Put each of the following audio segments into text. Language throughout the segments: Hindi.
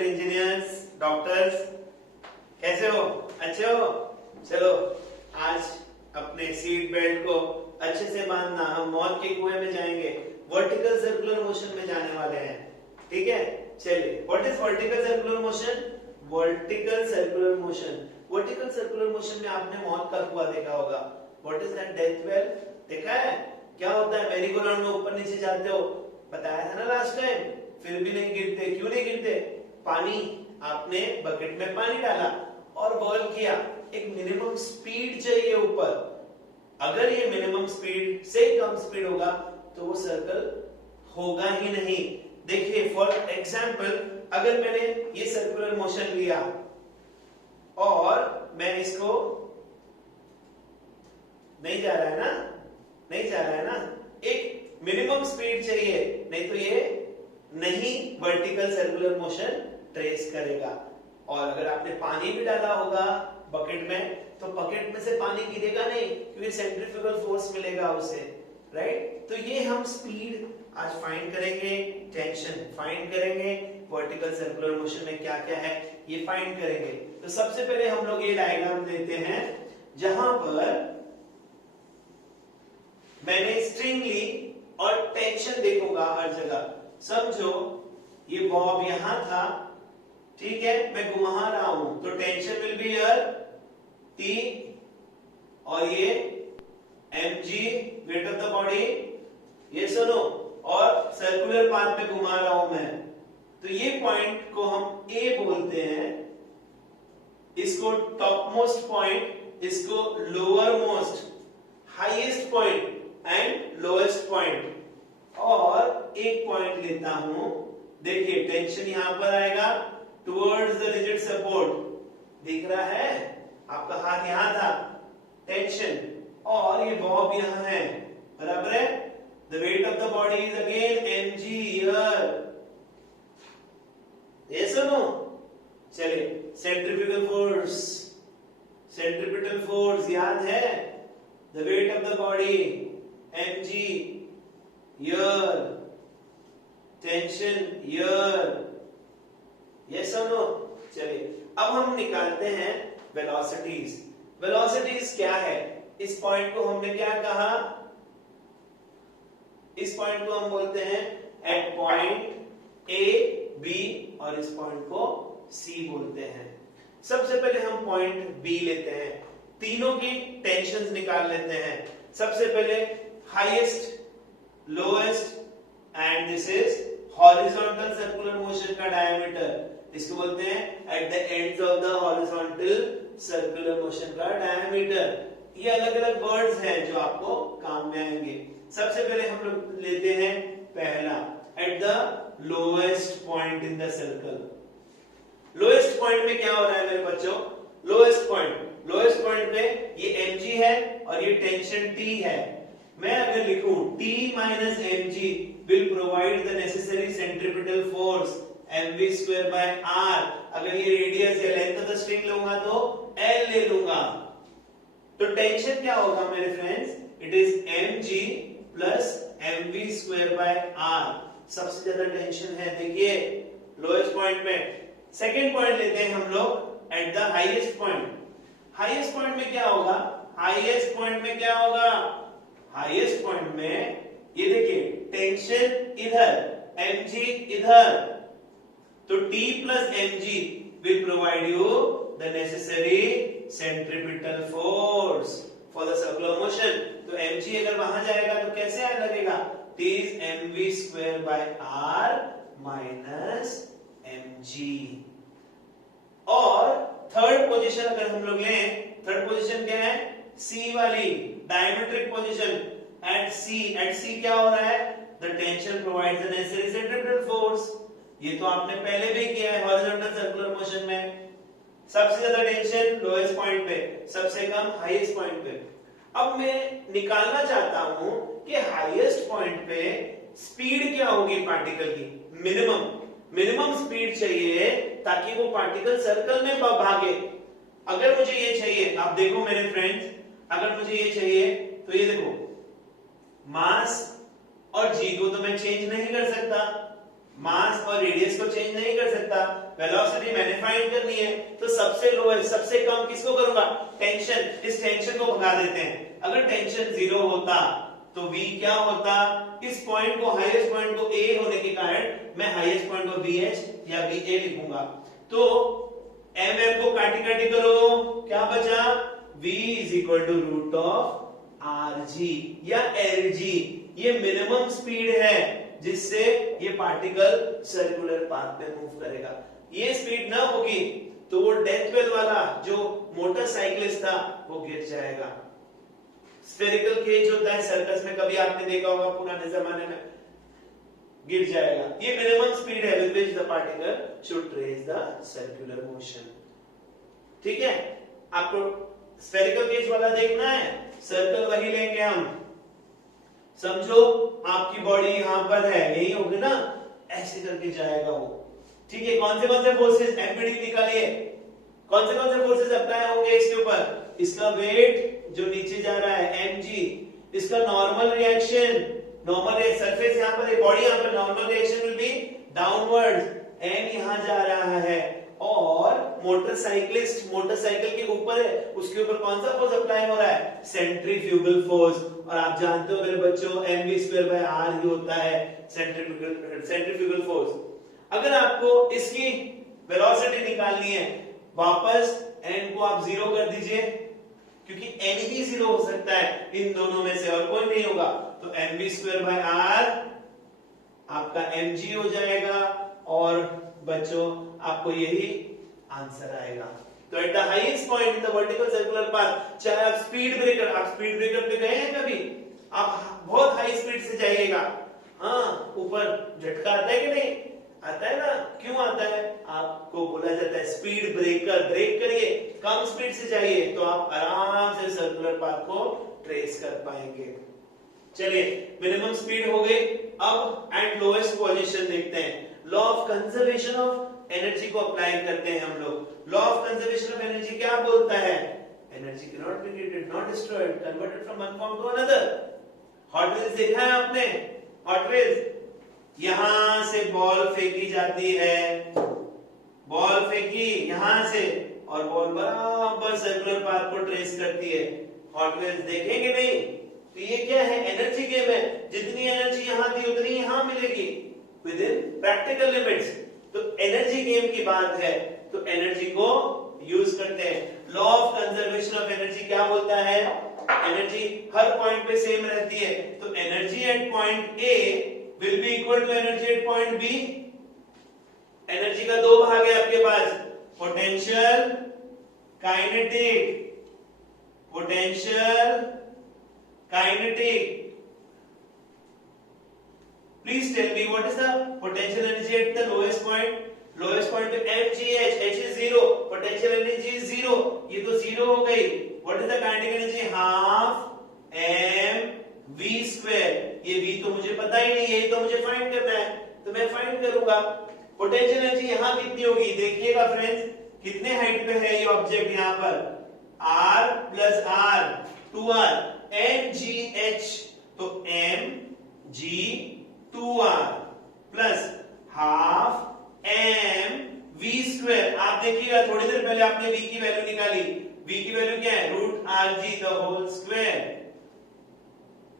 डियर इंजीनियर्स, डॉक्टर्स, कैसे हो? अच्छे हो? चलो आज अपने सीट बेल्ट को अच्छे से बांधना, हम मौत के कुएं में जाएंगे, वर्टिकल सर्कुलर मोशन में जाने वाले हैं। ठीक है, चलिए। What is vertical circular motion? Vertical circular motion, vertical circular motion में आपने मौत का कुआं देखा होगा। What is that? Death well देखा है? क्या होता है? मेरी गोलाउंड में ऊपर नीचे जाते हो, बताया था ना लास्ट टाइम, फिर भी नहीं गिरते। क्यों नहीं गिरते? पानी, आपने बकेट में पानी डाला और बॉयल किया, एक मिनिमम स्पीड चाहिए ऊपर। अगर ये मिनिमम स्पीड से कम स्पीड होगा तो वो सर्कल होगा ही नहीं। देखिए फॉर एग्जांपल, अगर मैंने ये सर्कुलर मोशन लिया और मैं इसको, नहीं जा रहा है ना, नहीं जा रहा है ना, एक मिनिमम स्पीड चाहिए, नहीं तो ये नहीं वर्टिकल सर्कुलर मोशन ट्रेस करेगा। और अगर आपने पानी भी डाला होगा बकेट में, तो बकेट में से पानी गिरेगा नहीं, क्योंकि सेंट्रीफ्यूगल फोर्स मिलेगा उसे, राइट? तो ये हम स्पीड आज फाइंड करेंगे, टेंशन फाइंड करेंगे, वर्टिकल सर्कुलर मोशन में क्या क्या है ये फाइंड करेंगे। तो सबसे पहले हम लोग ये डायग्राम देते हैं जहां पर मैंने स्ट्रिंग ली और टेंशन देखूंगा हर जगह। समझो ये बॉब यहां था, ठीक है, मैं घुमा रहा हूं तो tension will be here T, और ये mg weight of the body, ये सुनो, और सर्कुलर पाथ पे घुमा रहा हूं मैं, तो ये पॉइंट को हम A बोलते हैं, इसको टॉप मोस्ट पॉइंट, इसको lower most, highest point and lowest point, और एक पॉइंट लेता हूं। देखिए टेंशन यहां पर आएगा टुवर्ड्स द रिजिड सपोर्ट, दिख रहा है? आपका हाथ यहां था, टेंशन, और ये बॉब यहां है, बराबर है? The weight of the body is again mg here, ये सुनो। चलिए सेंट्रीफ्यूगल फोर्स, सेंट्रीपिटल फोर्स याद है? The weight of the body mg here, tension here, yes or no? चलिए अब हम निकालते हैं वेलोसिटीज। वेलोसिटीज क्या है? इस पॉइंट को हमने क्या कहा? इस पॉइंट को हम बोलते हैं एट पॉइंट A, B, और इस पॉइंट को C बोलते हैं। सबसे पहले हम पॉइंट B लेते हैं, तीनों की टेंशंस निकाल लेते हैं। सबसे पहले highest, lowest, and this is horizontal circular motion का डायमीटर, इसको बोलते हैं at the ends of the horizontal circular motion का डायमीटर। ये अलग अलग वर्ड्स हैं जो आपको काम में आएंगे। सबसे पहले हम लोग लेते हैं पहला, at the lowest point in the circle. Lowest point में क्या हो रहा है मेरे बच्चों? लोएस्ट पॉइंट पे ये mg है और ये टेंशन T है। मैं अगर लिखूं T minus mg will provide the necessary centripetal force mv square by r, अगर ये रेडियस या लेंथ ऑफ द स्ट्रिंग लूंगा तो L ले लूंगा, तो टेंशन क्या होगा मेरे friends? It is mg plus mv square by r। सबसे ज्यादा टेंशन है देखिए लोएस्ट पॉइंट में। सेकेंड पॉइंट लेते हैं हम लोग at the highest point. Highest point में क्या होगा? हाईएस्ट पॉइंट में क्या होगा? हाईएस्ट पॉइंट में ये देखिए टेंशन इधर, mg इधर, तो T plus mg will provide you the necessary centripetal force for the circular motion। तो mg अगर वहां जाएगा तो कैसे लगेगा? T is mv square by r minus mg। और थर्ड पोजीशन अगर हम लोग लें, थर्ड पोजीशन क्या है? C वाली डायमेट्रिक पोजीशन एट C क्या हो रहा है? The tension provides the necessary centripetal force. ये तो आपने पहले भी किया है हॉरिजॉन्टल सर्कुलर मोशन में। सबसे ज्यादा टेंशन लोएस्ट पॉइंट पे, सबसे कम हाईएस्ट पॉइंट पे। अब मैं निकालना चाहता हूं कि हाईएस्ट पॉइंट पे स्पीड क्या होगी पार्टिकल की? मिनिमम स्पीड चाहिए ताकि वो पार्टिकल सर्कल में भागे। अगर मुझे ये चाहिए, आप देखो मेरे फ्रेंड्स, अगर मुझे ये चाहिए तो ये देखो मास और जी को तो मैं चेंज नहीं कर सकता, मास और रेडियस को चेंज नहीं कर सकता, वेलोसिटी मैंने फाइंड करनी है, तो सबसे लोएस्ट सबसे कम किसको करूंगा, टेंशन, इस टेंशन को भगा देते हैं। अगर टेंशन 0 होता तो v क्या होता, इस पॉइंट को हाईएस्ट पॉइंट को a होने के कारण मैं हाईएस्ट पॉइंट को vh या va लिखूंगा। तो mm को काटी काटी करो, क्या बचा, v is equal to root of rg या lg। ये मिनिमम स्पीड है जिससे ये पार्टिकल सर्कुलर पाथ पे मूव करेगा। ये स्पीड ना होगी तो वो डेथ बेल वाला जो मोटरसाइकिलिस्ट था वो गिर जाएगा। स्फेरिकल केज होता है सर्कस में, कभी आपने देखा होगा पुराने जमाने में, गिर जाएगा। ये मिनिमम स्पीड है with which the particle should trace the circular motion. ठीक है, आपको स्फेरिकल केज वाला देखना है, सर्कल वही लेंगे हम। समझो आपकी बॉडी यहां पर है, यही होगी ना, ऐसे करके जाएगा वो। ठीक है, कौन से फोर्सेस एमपीडी निकालिए, कौन से फोर्सेस अप्लाई होंगे इसके ऊपर, इसका वेट जो नीचे जा रहा है mg, इसका नॉर्मल रिएक्शन, नॉर्मल सरफेस यहां पर है, बॉडी यहां पर, normal reaction will be downwards, n यहां जा रहा है, और मोटरसाइकिलिस्ट मोटरसाइकिल के ऊपर है, उसके ऊपर कौन सा फोर्स अप्लाई हो रहा है, सेंट्रीफ्यूगल फोर्स। और आप जानते हो मेरे बच्चों mv²r ही होता है सेंट्रीफ्यूगल फोर्स। अगर आपको इसकी वेलोसिटी निकालनी है, वापस n को आप 0 कर दीजिए, क्योंकि n ही 0 हो सकता है इन दोनों में से और कोई नहीं होगा, तो mv²r आपका mg हो जाएगा, और बच्चों आपको यही आंसर आएगा। तो at the highest point in the vertical circular path, चाहे आप स्पीड ब्रेकर पे गए हैं कभी, आप बहुत हाई स्पीड से जाइएगा, हाँ ऊपर झटका आता है कि नहीं आता है ना, क्यों आता है, आपको बोला जाता है स्पीड ब्रेकर, ब्रेक करिए, कम स्पीड से जाइए तो आप आराम से सर्कुलर पाथ को ट्रेस कर पाएंगे। चलिए मिनिमम स्पीड हो गई, अब एट लोएस्ट पोजीशन देखते हैं। Law of conservation of energy को अप्लाई करते हैं हम लोग। Law of conservation of energy क्या बोलता है, energy can not be created not destroyed converted from one form to another. Hot Wheels देखा है आपने, हॉट व्हील्स, यहां से बॉल फेंकी जाती है, बॉल फेंकी यहां से, और बॉल बराबर सर्कुलर पाथ को ट्रेस करती है। हॉट व्हील्स देखेंगे नहीं, तो ये क्या है, एनर्जी गेम है, जितनी एनर्जी यहां थी उतनी यहां मिलेगी विद इन प्रैक्टिकल लिमिट्स। तो एनर्जी गेम की बात है, तो एनर्जी को यूज करते हैं। Law of conservation of energy क्या बोलता है, एनर्जी हर पॉइंट पे सेम रहती है, तो energy at point a will be equal to energy at point b. एनर्जी का दो भाग है आपके पास, potential kinetic, potential kinetic. Please tell me what is the potential energy at the lowest point? Lowest point पे mgh, h is 0, potential energy is 0, ये तो 0 हो गई। What is the kinetic energy? half m v square, ये v तो मुझे पता ही नहीं, ये तो मुझे फाइंड करना है, तो मैं फाइंड करूंगा। पोटेंशियल एनर्जी यहाँ कितनी होगी, देखिएगा फ्रेंड्स, कितने हाइट पे है ये ऑब्जेक्ट, यहाँ पर r plus r 2r mgh, तो mg 2r plus half m v square. आप देखिएगा थोड़ी देर पहले आपने v की वैल्यू निकाली, v की वैल्यू क्या है, root rg the whole square.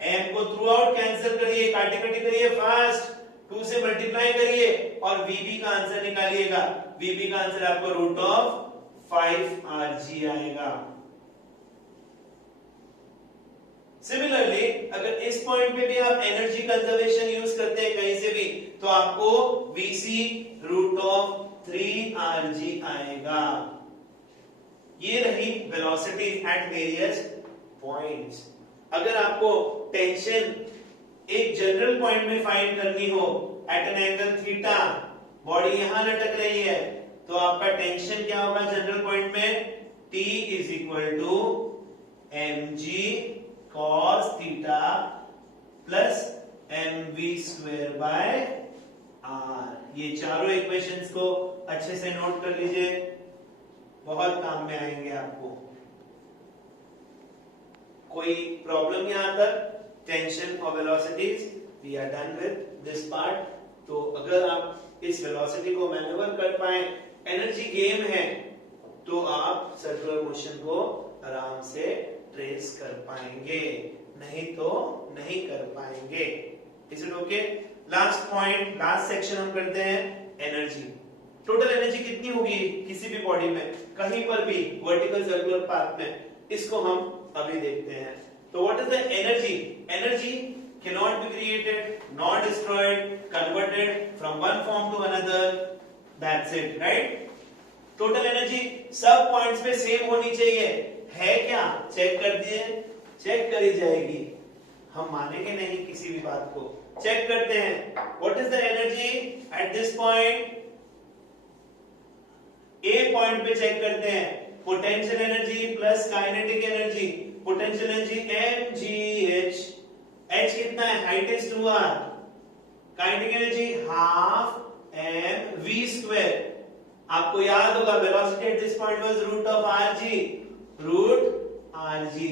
m को थ्रू आउट कैंसिल करिए, काटी काटी करिए फास्ट, 2 से मल्टीप्लाई करिए और vb का आंसर निकालिएगा। vb का आंसर आपको रूट ऑफ 5rg आएगा। सिमिलरली अगर इस पॉइंट पे भी आप एनर्जी कंजर्वेशन यूज करते हैं कहीं से भी, तो आपको Vc रूट ऑफ 3rg आएगा। ये रही वेलोसिटी एट वेरियस पॉइंट्स। अगर आपको टेंशन एक जनरल पॉइंट में फाइंड करनी हो at an angle theta, body यहां लटक रही है, तो आपका टेंशन क्या होगा जनरल पॉइंट में, T is equal to mg cos theta plus mv square by r। ये चारों इक्वेशंस को अच्छे से नोट कर लीजिए, बहुत काम में आएंगे आपको। कोई प्रॉब्लम यहां तक, टेंशन और velocities, we are done with this part. तो अगर आप इस वेलोसिटी को मैनेवर कर पाए, एनर्जी गेम है, तो आप सर्कुलर मोशन को आराम से ट्रेस कर पाएंगे, नहीं तो नहीं कर पाएंगे। Is it okay? Last point, last section हम करते हैं एनर्जी। टोटल एनर्जी कितनी होगी किसी भी बॉडी में, कहीं पर भी वर्टिकल सर्कुलर पाथ में, इसको हम अभी देखते हैं। तो what is the energy? Energy cannot be created, not destroyed, converted from one form to another, that's it, right? Total energy सब पॉइंट्स पे सेम होनी चाहिए, है क्या? चेक कर दिए, चेक करी जाएगी, हम मानेंगे नहीं किसी भी बात को। चेक करते हैं, what is the energy at this point? A point पे चेक करते हैं, potential energy plus kinetic energy. Potential energy mgh, h कितना है? Height is 2r, kinetic energy half mv²। आपको याद होगा velocity at this point was root of rg, root rg।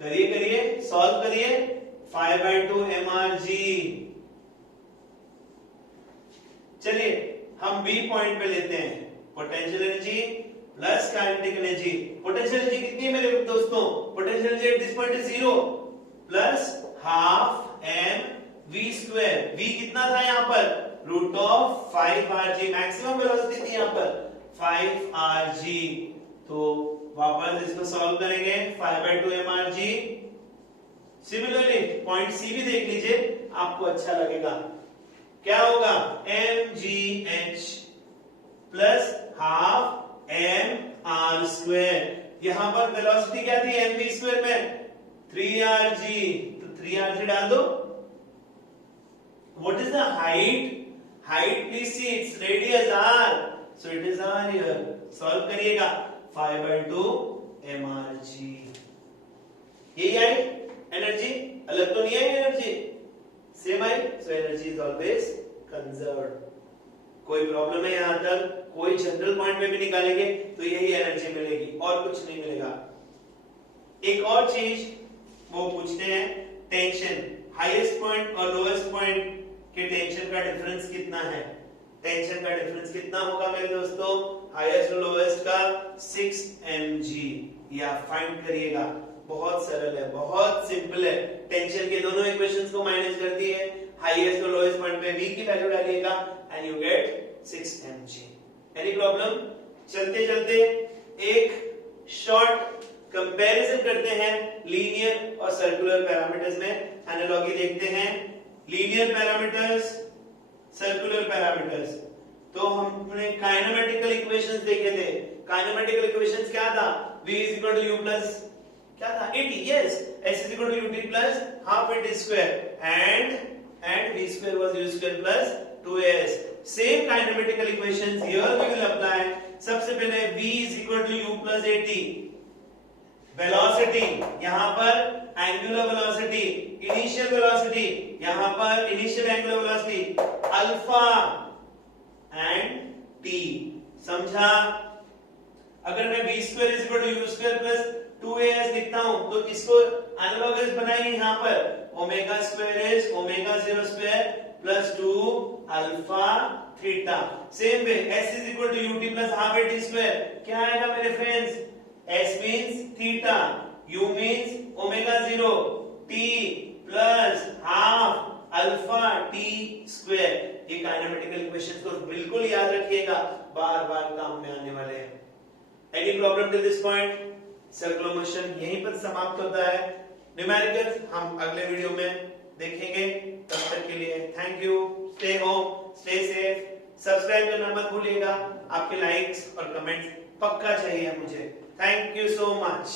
करिए करिए, सॉल्व करिए, 5/2 mrg। चलिए हम बी पॉइंट पे लेते हैं, potential energy plus kinetic energy. Potential energy कितनी है मेरे दोस्तों? Potential energy at this point is 0 plus half mv²। v कितना था यहाँ पर? Root of 5rg, maximum velocity थी यहाँ पर 5rg। तो वापस इसको सॉल्व करेंगे, 5/2 mrg। सिमिलरली पॉइंट सी भी देख लीजिए, आपको अच्छा लगेगा। क्या होगा? mgh plus half mr²। यहां पर वेलोसिटी क्या थी mv² में? 3rg, तो 3rg डाल दो। What is the height? Height please see, its radius r, so it is r here. Solve करिएगा, 5/2 mrg। यही आई एनर्जी, अलग तो नहीं है energy, same I. So energy is always conserved. कोई प्रॉब्लम है यहां तक? कोई जनरल पॉइंट में भी निकालेंगे तो यही एनर्जी मिलेगी और कुछ नहीं मिलेगा। एक और चीज वो पूछते हैं, टेंशन। हाईएस्ट पॉइंट और लोएस्ट पॉइंट के टेंशन का डिफरेंस कितना है? टेंशन का डिफरेंस कितना होगा मेरे दोस्तों? हाईएस्ट और लोएस्ट का 6 mg। ये आप फाइंड करिएगा, बहुत सरल है, बहुत सिंपल है। टेंशन के दोनों इक्वेशंस को माइनस कर दिए, हाईएस्ट और लोएस्ट पॉइंट पे v की वैल्यू डालिएगा and you get 6 mg। Any problem? चलते चलते एक शॉर्ट कंपैरिजन करते हैं लीनियर और सर्कुलर पैरामीटर्स में, एनालॉजी देखते हैं। Linear parameters, circular parameters. तो हमने काइनेमेटिकल इक्वेशंस देखे थे। काइनेमेटिकल इक्वेशंस क्या था? v is equal to u plus क्या था? at, yes, s is equal to ut plus half at square and v square was u square plus 2as. Same kinematical equations here we will apply. सबसे पहले v is equal to u plus at, velocity यहां पर एंगुलर वेलोसिटी, इनिशियल वेलोसिटी यहां पर initial angular velocity, alpha and T. समझा? अगर मैं v square is equal to u square plus 2as लिखता हूं तो इसको एनालॉगस बनाएंगे यहां पर, omega square is omega 0 square plus 2 alpha theta. Same way s is equal to ut plus half at square, क्या आएगा मेरे friends? s means theta, u means omega 0, t plus half alpha t square। ये काइनेमेटिकल इक्वेशंस को बिल्कुल याद रखिएगा, बार बार काम में आने वाले हैं। Any problem till this point? Circular motion यहीं पर समाप्त होता है। न्यूमेरिकल्स हम अगले वीडियो में देखेंगे। तब तक के लिए thank you, stay home, stay safe, subscribe करना मत भूलिएगा। आपके लाइक्स और कमेंट्स पक्का चाहिए मुझे। Thank you so much.